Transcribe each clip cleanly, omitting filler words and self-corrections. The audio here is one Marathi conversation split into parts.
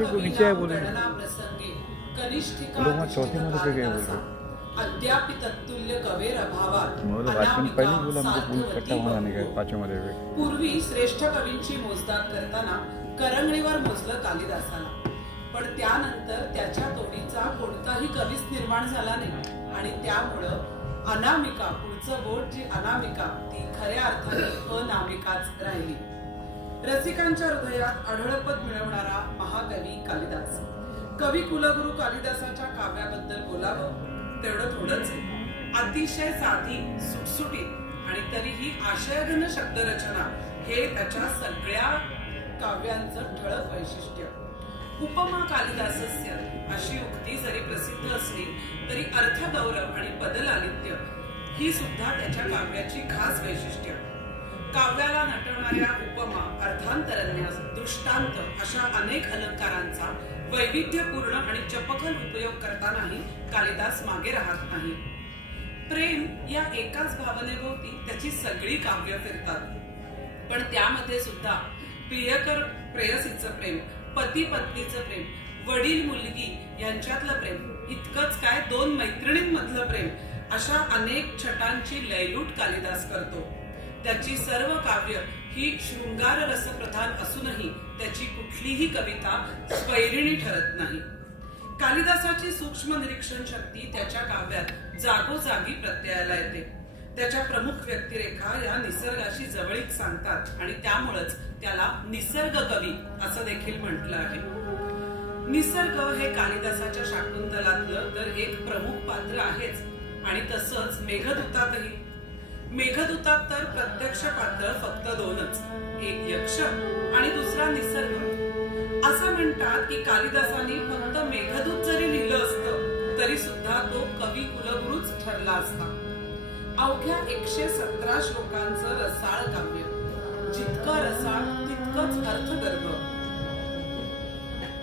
विषय बोले लोग चौथे मध्ये पे गए बोल अद्यापि तत्तुल्य कवेर अभावात वाचन पहिले बोला म्हणजे कट्टा होणार नाही काय पाचव्यामध्ये पूर्वी श्रेष्ठ कवींची मोजदाद करताना करंगळीवर मोजलं कालिदासाला, पण त्यानंतर त्याच्या तोडीचा कोणताही कवीच निर्माण झाला नाही आणि त्यामुळं अनामिका, पुढचं बोट जी अनामिका ती खऱ्या अर्थाने अनामिकाच राहिली. रसिकांच्या हृदयात अढळपद मिळवणारा महाकवी कालिदास. कवी कुलगुरू कालिदासाच्या काव्याबद्दल बोलावं तेवढं थोडंच आहे. अतिशय साधी, सुटसुटीत आणि तरीही आशयघन शब्दरचना हे त्याच्या सगळ्या काव्यांचं ठळक वैशिष्ट्य. उपमा कालिदासस्य अशी उक्ती जरी प्रसिद्ध असली तरी अर्थगौरव आणि पदलालित्य ही सुद्धा त्याच्या काव्याची खास वैशिष्ट्य. काव्याला नटवणाऱ्या उपमा, अर्थांतरन्यास, दृष्टांत अशा अनेक अलंकारांचा वैविध्यपूर्ण आणि चपखल उपयोग करतानाही कालिदास मागे राहत नाही. प्रेम या एकाच भावनेभोवती त्याची सगळी काव्य फिरतात, पण त्यामध्ये सुद्धा प्रियकर प्रेयसीचं प्रेम, पती पत्नीचं प्रेम, वडील मुलगी यांच्यातलं प्रेम, इतकंच काय दोन मैत्रिणींमधलं प्रेम, अशा अनेक छटांची लयलूट कालिदास करतो. त्याची सर्व काव्य ही शृंगार रसप्रधान असूनही त्याची कुठलीही कविता स्वैरिणी ठरत नाही. कालिदासाची सूक्ष्म निरीक्षण शक्ती त्याच्या काव्यात जागोजागी प्रत्ययाला येते. त्याच्या प्रमुख व्यक्तिरेखा या निसर्गाशी जवळीक सांगतात आणि त्यामुळेच त्याला निसर्ग कवी असं देखील म्हटलं आहे. निसर्ग हे कालिदासाच्या शाकुंतलातलं तर एक प्रमुख पात्र आहेच आणि तसंच मेघदूतातही. मेघदूतात तर प्रत्यक्ष पात्र फक्त दोनच, एक यक्ष आणि दुसरा निसर्ग. असं म्हणतात की कालिदासाने फक्त मेघदूत जरी लिहिलं असतं तरी सुद्धा तो कवी कुलगुरूच ठरला असता. अवघ्या 117 श्लोकांचं रसाळ काव्य, जितकं रसाळ तितकंच अर्थगर्भ.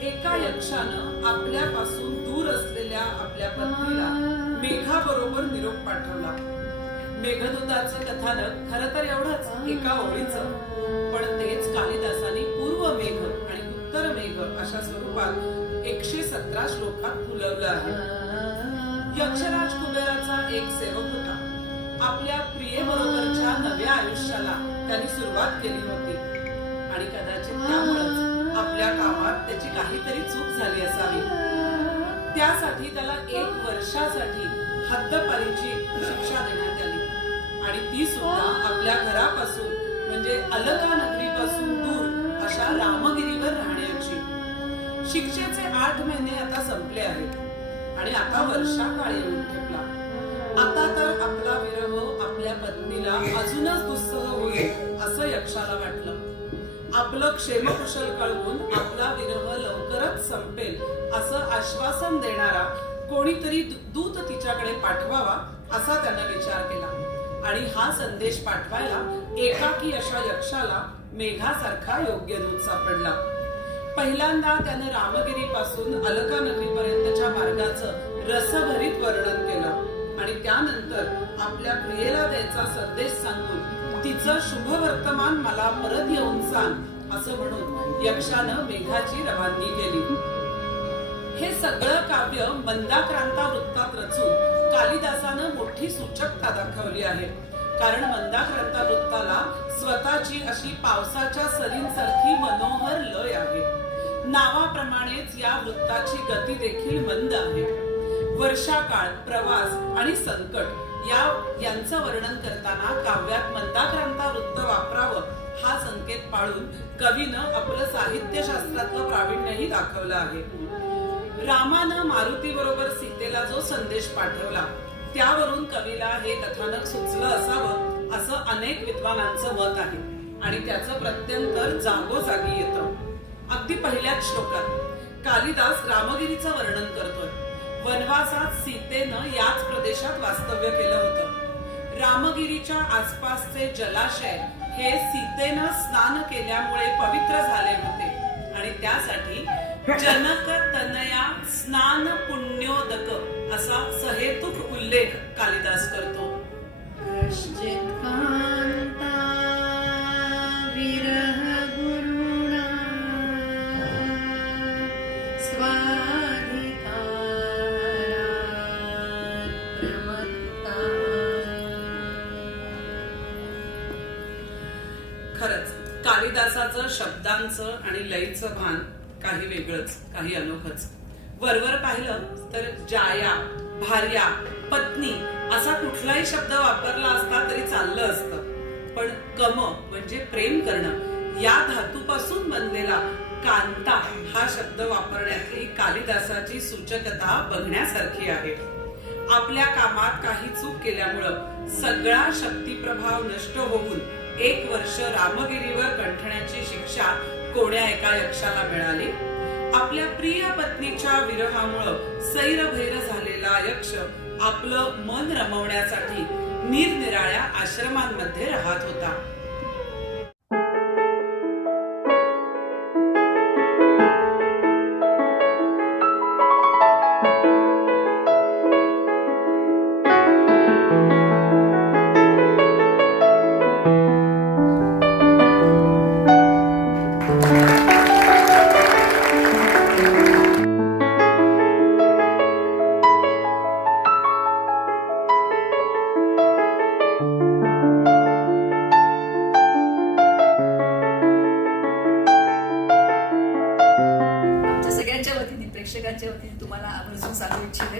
एका यक्षानं आपल्यापासून दूर असलेल्या आपल्या पत्नीला मेघाबरोबर निरोप पाठवला. मेघदूताचं कथानक खरं तर एवढंच, एका ओळीचं, पण तेच कालिदासाने पूर्व मेघ आणि उत्तर मेघ अशा स्वरूपात 117 श्लोकात फुलवलं आहे. यक्षराज कुबेराचा एक सेवक होता. आपल्या प्रियेबरोबरच्या नव्या आयुष्याला त्यांनी सुरुवात केली होती आणि कदाचित त्यामुळेच आपल्या कामात त्याची काहीतरी चूक झाली असावी. त्यासाठी त्याला 1 वर्षासाठी हद्दपारीची शिक्षा देण्यात आली आणि ती सुद्धा आपल्या घरापासून म्हणजे अलका नगरीपासून दूर अशा रामगिरीवर राहण्याची. शिक्षेचे 8 महिने आता संपले आहेत आणि आता वर्षाकाळ येऊन ठेपला. आता तर आपला विरह आपल्या पत्नीला अजूनच दुस्सह होईल असं यक्षाला वाटलं. आपलं क्षेमकुशल कळवून आपला विरह लवकरच संपेल असं आश्वासन देणारा कोणीतरी दूत तिच्याकडे पाठवावा असा त्यानं विचार केला आणि हा संदेश पाठवायला एकाकी अशा यक्षाला मेघासारखा योग्य दूत सापडला. पहिल्यांदा त्यानं रामगिरीपासून अलका नगरीपर्यंतच्या मार्गाचं रसभरीत वर्णन केलं आणि त्यानंतर आपल्या प्रियेला द्यायचा संदेश सांगून तिचं शुभ वर्तमान मला परत येऊन सांग असं म्हणून यक्षानं मेघाची रवानगी केली. हे सगळं काव्य मंदाक्रांता वृत्तात रचून कालिदासानं मोठी सूचकता दाखवली आहे. कारण मंदाक्रांता वृत्ताला स्वतःची अशी पावसाच्या सरींसारखी मनोहर लय आहे. नावाप्रमाणेच या वृत्ताची गती देखील मंद आहे. वर्षाकाळ, प्रवास आणि संकट यांचं वर्णन करताना काव्यात मंदाक्रांता वृत्त वापरावं हा संकेत पाळून कवीनं आपलं साहित्यशास्त्रातलं प्रावीण्यही दाखवलं आहे. रामानं मारुती बरोबर सीतेला जो संदेश पाठवला त्यावरून कवीला हे कथानक सुचलं असावं असं अनेक विद्वानांचं मत आहे आणि त्याचं प्रत्यंतर जागोजागी येतं. अगदी पहिल्याच श्लोकात कालिदास रामगिरीचं वर्णन करतोय. वनवासात सीतेनं याच प्रदेशात वास्तव्य केलं होतं. रामगिरीच्या आसपासचे जलाशय हे सीतेनं स्नान केल्यामुळे पवित्र झाले होते आणि त्यासाठी जनक तनया स्नान पुण्योदक असा सहेतुक उल्लेख कालिदास करतो. खरंच कालिदासाचं शब्दांचं आणि लयचं भान काही वेगळंच, काही अनोखंच. वरवर पाहिलं तर जाया, भार्या, पत्नी असा कुठलाही शब्द वापरला असता तरी चाललं असतं, पण कम म्हणजे प्रेम करणं या धातूपासून बनलेला कांता हा शब्द वापरण्यातली कालिदासाची सूचकता बघण्यासारखी आहे. आपल्या कामात काही चूक केल्यामुळं सगळा शक्तिप्रभाव नष्ट होऊन 1 वर्ष रामगिरीवर कंठण्याची शिक्षा कोण्या एका यक्षाला मिळाली. आपल्या प्रिय पत्नीच्या विरहामुळं सैरभैर झालेला यक्ष आपलं मन रमवण्यासाठी निरनिराळ्या आश्रमांमध्ये राहत होता. प्रेक्षकांच्या वतीने तुम्हाला आवर्जून सांगू इच्छिते.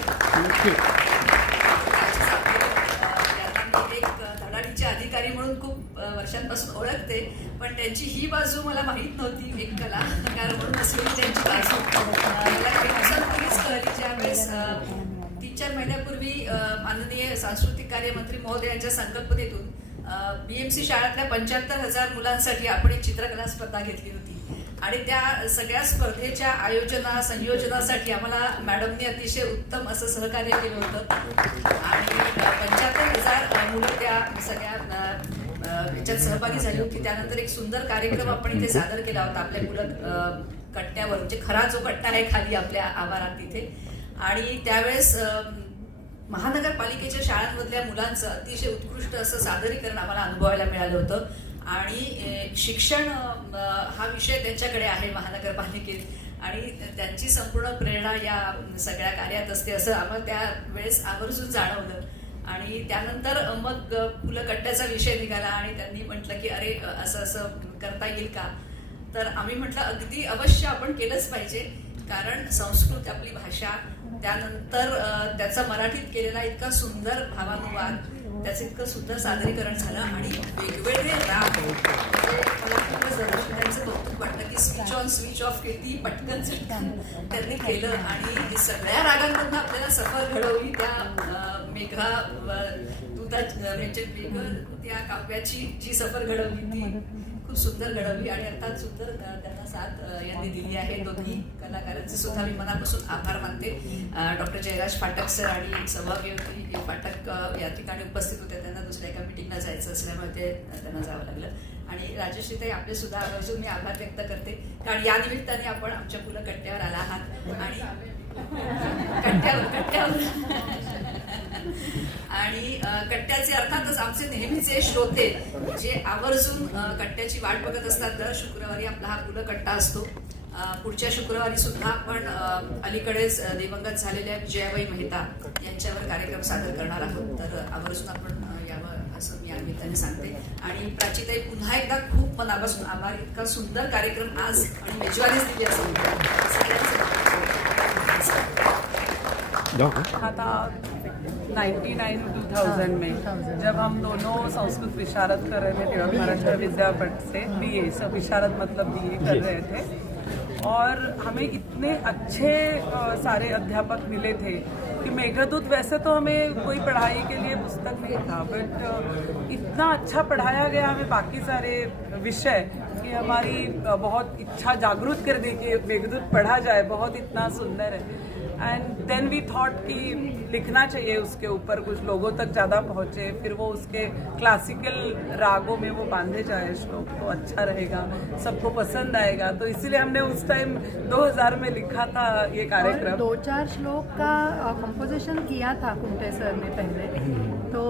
एक धडाडीचे अधिकारी म्हणून खूप वर्षांपासून ओळखते, पण त्यांची ही बाजू मला माहीत नव्हती. एक कलाकार म्हणून असलेली त्यांची बाजू मला काही दिवसांपूर्वीच कळली, ज्यावेळेस 3-4 महिन्यापूर्वी माननीय सांस्कृतिक कार्यमंत्री महोदयांच्या संकल्पनेतून BMC शाळेतल्या 75,000 मुलांसाठी आपण एक चित्रकला स्पर्धा घेतली होती आणि त्या सगळ्या स्पर्धेच्या संयोजनासाठी आम्हाला मॅडमने अतिशय उत्तम असं सहकार्य केलं होतं आणि 75,000 मुलं त्या सगळ्या याच्यात सहभागी झाली होती. त्यानंतर एक सुंदर कार्यक्रम आपण इथे सादर केला होता आपल्या मुलं कट्ट्यावर, म्हणजे खरा जो कट्टा आहे खाली आपल्या आवारात तिथे. आणि त्यावेळेस महानगरपालिकेच्या शाळांमधल्या मुलांचं अतिशय उत्कृष्ट असं सादरीकरण आम्हाला अनुभवायला मिळालं होतं. आणि शिक्षण हा विषय त्यांच्याकडे आहे महानगरपालिकेत आणि त्यांची संपूर्ण प्रेरणा या सगळ्या कार्यात असते असं आम्हाला त्यावेळेस आवर्जून जाणवलं. आणि त्यानंतर मग मुलं कट्ट्याचा विषय निघाला आणि त्यांनी म्हटलं की अरे असं असं करता येईल का. तर आम्ही म्हटलं अगदी अवश्य आपण केलंच पाहिजे, कारण संस्कृत आपली भाषा, त्यानंतर त्याचा मराठीत केलेला इतका सुंदर भावानुवाद, त्याचं इतकं सुंदर सादरीकरण झालं आणि वेगवेगळे राग मला खूपच त्यांचं कौतुक वाटलं की स्विच ऑन स्विच ऑफ किती पटकन झटकन त्यांनी केलं आणि सगळ्या रागांमधून आपल्याला सफर घडवली. त्या मेघा त्या काव्याची जी सफर घडवली ती खूप सुंदर घडवली आणि अर्थात सुंदर त्यांना साथ यांनी दिली आहे. दोन्ही कलाकारांचे सुद्धा मी मनापासून आभार मानते. डॉक्टर जयराज फाटक सर आणि सभागृही फाटक या ठिकाणी उपस्थित होते. त्यांना दुसऱ्या एका मिटिंगला जायचं असल्यामुळे ते त्यांना जावं लागलं. आणि राजश्रीताई आपले सुद्धा आवर्जून मी आभार व्यक्त करते, कारण या निमित्ताने आपण आमच्या मुलं कट्ट्यावर आला आहात आणि कट्ट्यावर आणि कट्ट्याचे अर्थातच आमचे नेहमीचे श्रोते जे आवर्जून कट्ट्याची वाट बघत असतात. दर शुक्रवारी आपला हा मुलं कट्टा असतो. पुढच्या शुक्रवारी सुद्धा आपण अलीकडेच दिवंगत झालेल्या विजयाबाई मेहता यांच्यावर कार्यक्रम सादर करणार आहोत. तर आवर्जून आपण यावं असं मी या निमित्ताने सांगते. आणि प्राचीताई पुन्हा एकदा खूप मनापासून आभार. इतका सुंदर कार्यक्रम आज आणि मेजवानीच दिली असं था 99-2000 में जब हम दोनों संस्कृत विशारद कर रहे थे तिलक महाराष्ट्र विद्यापीठ से BA, सब विशारद मतलब BA कर रहे थे और हमें इतने अच्छे सारे अध्यापक मिले थे कि मेघदूत वैसे तो हमें कोई पढ़ाई के लिए पुस्तक नहीं था, बट इतना अच्छा पढ़ाया गया हमें बाकी सारे विषय कि हमारी बहुत इच्छा जागरूक कर दी कि मेघदूत पढ़ा जाए, बहुत इतना सुंदर है. एंड देन वी थॉट कि लिखना चाहिए उसके ऊपर, कुछ लोगों तक ज़्यादा पहुँचे, फिर वो उसके क्लासिकल रागों में वो बांधे जाए श्लोक, तो अच्छा रहेगा, सबको पसंद आएगा. तो इसीलिए हमने उस टाइम 2000 में लिखा था ये कार्यक्रम. 2-4 श्लोक का कंपोजिशन किया था कुंटे सर ने पहले, तो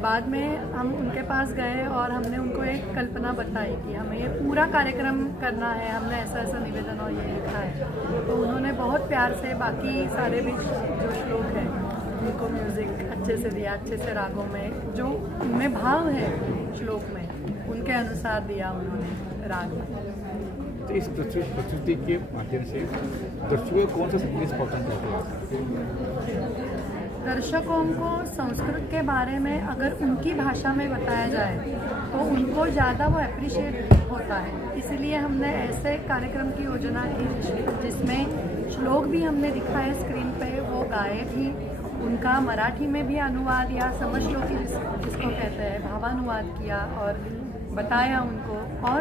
बाद में हम उनके पास गए और हमने उनको एक कल्पना बताई कि हमें ये पूरा कार्यक्रम करना है, हमने ऐसा ऐसा निवेदन और ये लिखा है. तो उन्होंने बहुत प्यार से बाकी सारे भी जो श्लोक हैं उनको म्यूज़िक अच्छे से दिया, अच्छे से रागों में जो उनमें भाव है श्लोक में उनके अनुसार दिया उन्होंने राग में। तो इस प्रस्तुति के माध्यम से दर्शकों को कौन सा संदेश पहुंचाना चाहते हैं? दर्शकों को संस्कृत के बारे में अगर उनकी भाषा में बताया जाए तो उनको ज़्यादा वो अप्रिशिएट होता है। इसलिए हमने ऐसे कार्यक्रम की योजना की जिसमें श्लोक भी हमने दिखाए स्क्रीन पे, वो गाए भी, उनका मराठी में भी अनुवाद या समझ लो कि जिसको कहते हैं भावानुवाद किया और बताया उनको, और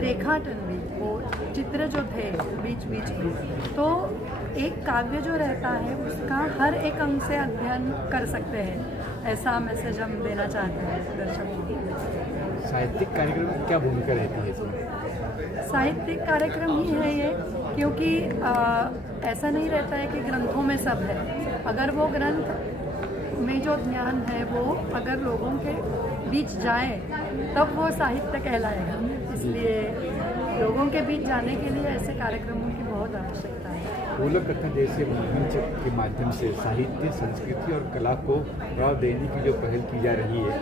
रेखाटन भी, वो चित्र जो थे बीच बीच में, तो एक काव्य जो रहता है उसका हर एक अंग से अध्ययन कर सकते हैं, ऐसा मैसेज हम देना चाहते हैं दर्शकों को। साहित्यिक कार्यक्रम में क्या भूमिका रहती है इसमें? साहित्यिक कार्यक्रम ही है ये, क्योंकि ऐसा नहीं रहता है कि ग्रंथों में सब है। अगर वो ग्रंथ में जो ज्ञान है वो अगर लोगों के बीच जाए तब वो साहित्य कहलाएगा। इसलिए लोगों के बीच जाने के लिए ऐसे कार्यक्रमों की बहुत आवश्यकता है। पुलक कथा जैसे मंच के माध्यम से साहित्य, संस्कृति और कला को बढ़ावा देने की जो पहल की जा रही है,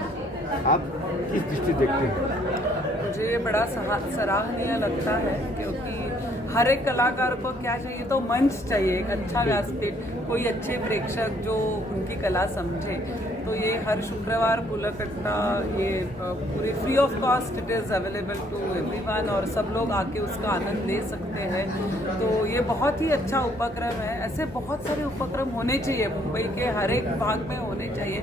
आप किस दृष्टि देखते हैं? मुझे ये बड़ा सराहनीय लगता है, क्योंकि हर एक कलाकार को क्या चाहिए, तो मंच चाहिए, एक अच्छा व्यासपीठ, कोई अच्छे प्रेक्षक जो उनकी कला समझे। तो ये हर शुक्रवार पुलकट्टा ये पूरे free of cost it is available to everyone, और सब लोग आके उसका आनंद ले सकते हैं। तो ये बहुत ही अच्छा उपक्रम है। ऐसे बहुत सारे उपक्रम होने चाहिए, मुंबई के हर एक भाग में होने चाहिए,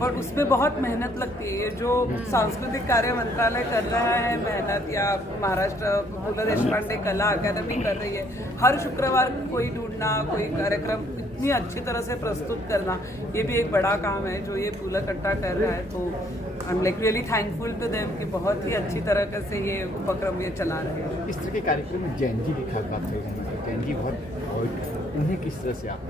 पर उसमें बहुत मेहनत लगती है। ये जो सांस्कृतिक कार्य मंत्रालय कर रहा है मेहनत, या महाराष्ट्र पुल देशपांडे कला अकादमी कर रही है, हर शुक्रवार कोई ढूंढना, कोई कार्यक्रम इतनी अच्छी तरह से प्रस्तुत करना, ये भी एक बड़ा काम है जो ये पुलकट्टा कर रहा है। तो I am like really thankful to them कि बहुत ही अच्छी तरह से ये उपक्रम ये चला रहे हैं। इस तरह के कार्यक्रम में जैन जी लिखा बात करेंगे, जैन जी बहुत, उन्हें किस तरह से आप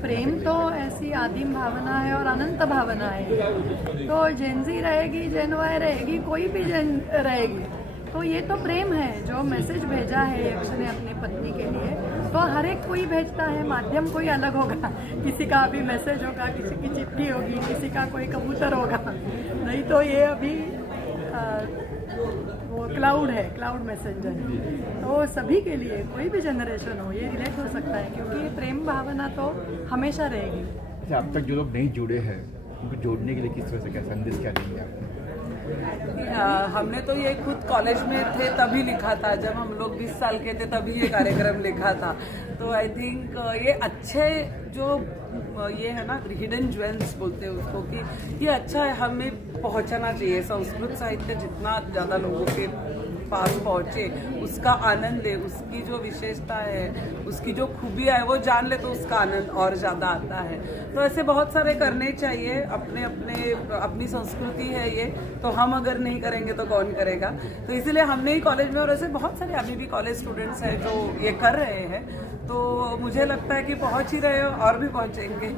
प्रेम तो ऐसी आदिम भावना है और अनंत भावना है, तो जेनजी रहेगी, जेनवाई रहेगी, कोई भी जेन रहेगी, तो ये तो प्रेम है जो मैसेज भेजा है यक्ष ने अपनी पत्नी के लिए। तो हर एक कोई भेजता है, माध्यम कोई अलग होगा, किसी का अभी मैसेज होगा, किसी की चिट्ठी होगी, किसी का कोई कबूतर होगा, नहीं तो ये अभी वो क्लाउड है, क्लाउड मैसेंजर। तो सभी के लिए, कोई भी जनरेशन हो, ये रिलेट हो सकता है, क्योंकि प्रेम भावना तो हमेशा रहेगी। अच्छा, अब तक जो लोग नहीं जुड़े हैं उनको जोड़ने के लिए किस तरह से क्या संदेश क्या देंगे आप? हमने तो ये खुद कॉलेज में थे तभी लिखा था, जब हम लोग 20 साल के थे तभी ये कार्यक्रम लिखा था। तो आई थिंक ये अच्छे जो ये है ना हिडन ज्वेल्स बोलते हैं उसको, कि ये अच्छा है, हमें पहुंचना चाहिए। संस्कृत साहित्य जितना ज़्यादा लोगों के पास पहुँचे, उसका आनंद ले, उसकी जो विशेषता है, उसकी जो खूबियाँ है वो जान ले, तो उसका आनंद और ज़्यादा आता है। तो ऐसे बहुत सारे करने चाहिए, अपनी संस्कृति है ये, तो हम अगर नहीं करेंगे तो कौन करेगा। तो इसीलिए हमने ही कॉलेज में, और ऐसे बहुत सारे अभी भी कॉलेज स्टूडेंट्स हैं जो ये कर रहे हैं, तो मुझे लगता है कि पहुँच ही रहे हो और भी पहुँचेंगे।